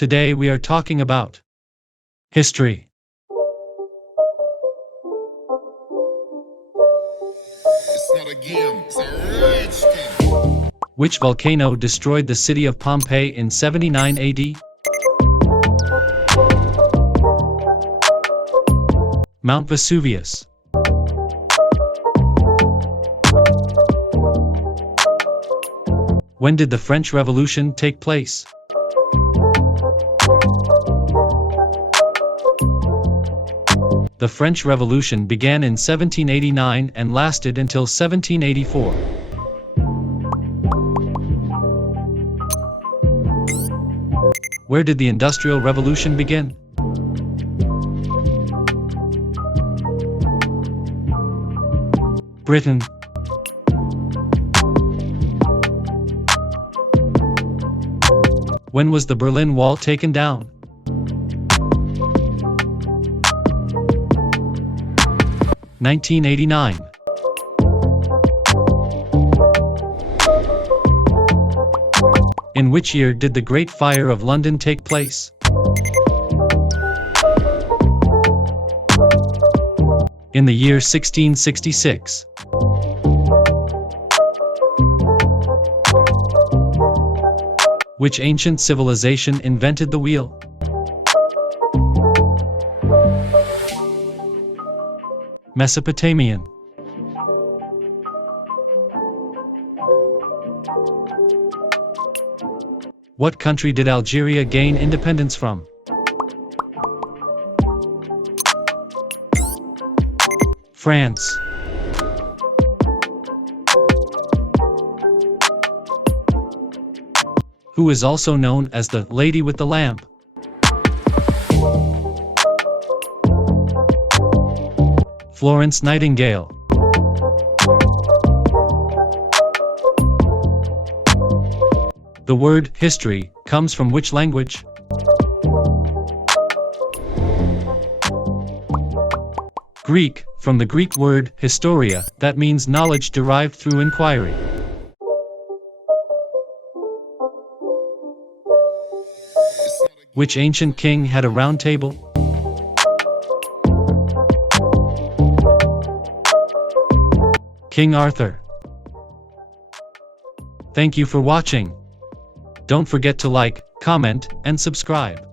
Today we are talking about history. It's not a game, it's a rich thing. Which volcano destroyed the city of Pompeii in 79 AD? Mount Vesuvius. When did the French Revolution take place? The French Revolution began in 1789 and lasted until 1784. Where did the Industrial Revolution begin? Britain. When was the Berlin Wall taken down? (1989). In which year did the Great Fire of London take place? In the year 1666. Which ancient civilization invented the wheel? Mesopotamian. What country did Algeria gain independence from? France. Who is also known as the Lady with the Lamp? Florence Nightingale. The word history comes from which language? Greek, from the Greek word historia, that means knowledge derived through inquiry. Which ancient king had a round table? King Arthur. Thank you for watching. Don't forget to like, comment, and subscribe.